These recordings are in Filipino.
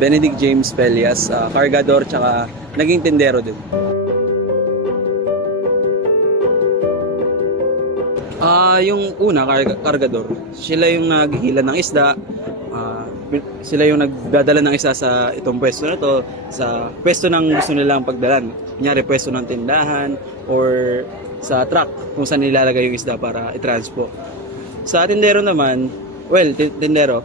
Benedict James Pelias, kargador tsaka naging tindero din. Yung una, kargador, sila yung naghihila ng isda, sila yung nagdadala ng isda sa itong pwesto na to, sa pwesto ng gusto nilang pagdalan. Kunyari, pwesto ng tindahan or sa truck kung saan nilalagay yung isda para i-transport. Sa tindero naman, well, tindero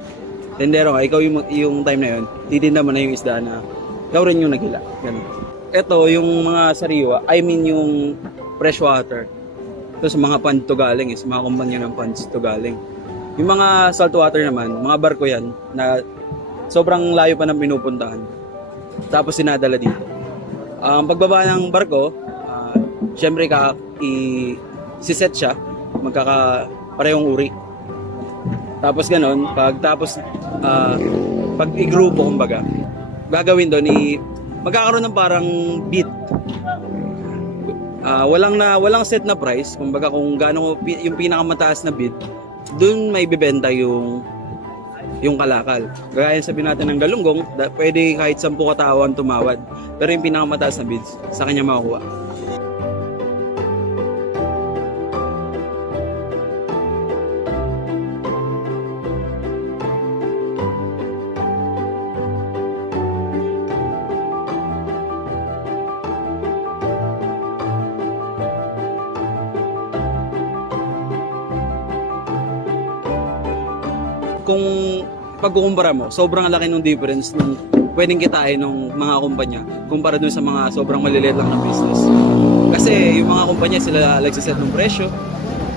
nga, ikaw yung time na yun, titinda mo na yung isda na ikaw rin yung naghila. Ganun. Ito, yung mga sariwa, I mean yung freshwater. Ito sa mga pond to galing, sa mga kumpanya ng ponds to galing. Yung mga saltwater naman, mga barko yan na sobrang layo pa ng pinupuntahan. Tapos sinadala dito. Ang pagbaba ng barko, syempre siset siya, parehong uri. Tapos ganon, pag i-grupo kumbaga, gagawin doon magkakaroon ng parang bid. Walang set na price, kumbaga kung gaano yung pinakamataas na bid, doon may bibenta yung kalakal. Gaya sabihin natin ng galunggong, pwede kahit 10 katawan tumawad, pero yung pinakamataas na bid sa kanya makukuha. Kung pagkukumpara mo, sobrang laki ng difference nung pwedeng kitain ng mga kumpanya kumpara dun sa mga sobrang maliliit lang na business. Kasi yung mga kumpanya sila nagsiset ng presyo,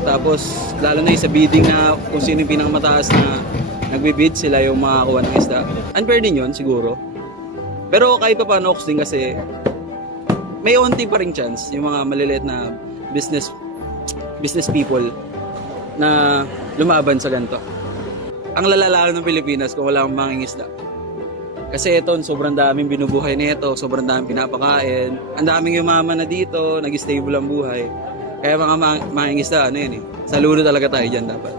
tapos lalo na yung sa bidding na kung sino yung pinakamataas na nagbibid, sila yung makakuha ng isda. Unfair din yun siguro. Pero kahit pa paano din kasi may onti pa ring chance yung mga maliliit na business people na lumaban sa ganito. Ang lalala ng Pilipinas kung wala kang mangingisda. Kasi ito, sobrang daming binubuhay nito, sobrang daming pinapakain, ang daming yumaman na dito, nag-stable ang buhay. Kaya mga mangingisda, saludo talaga tayo dyan dapat.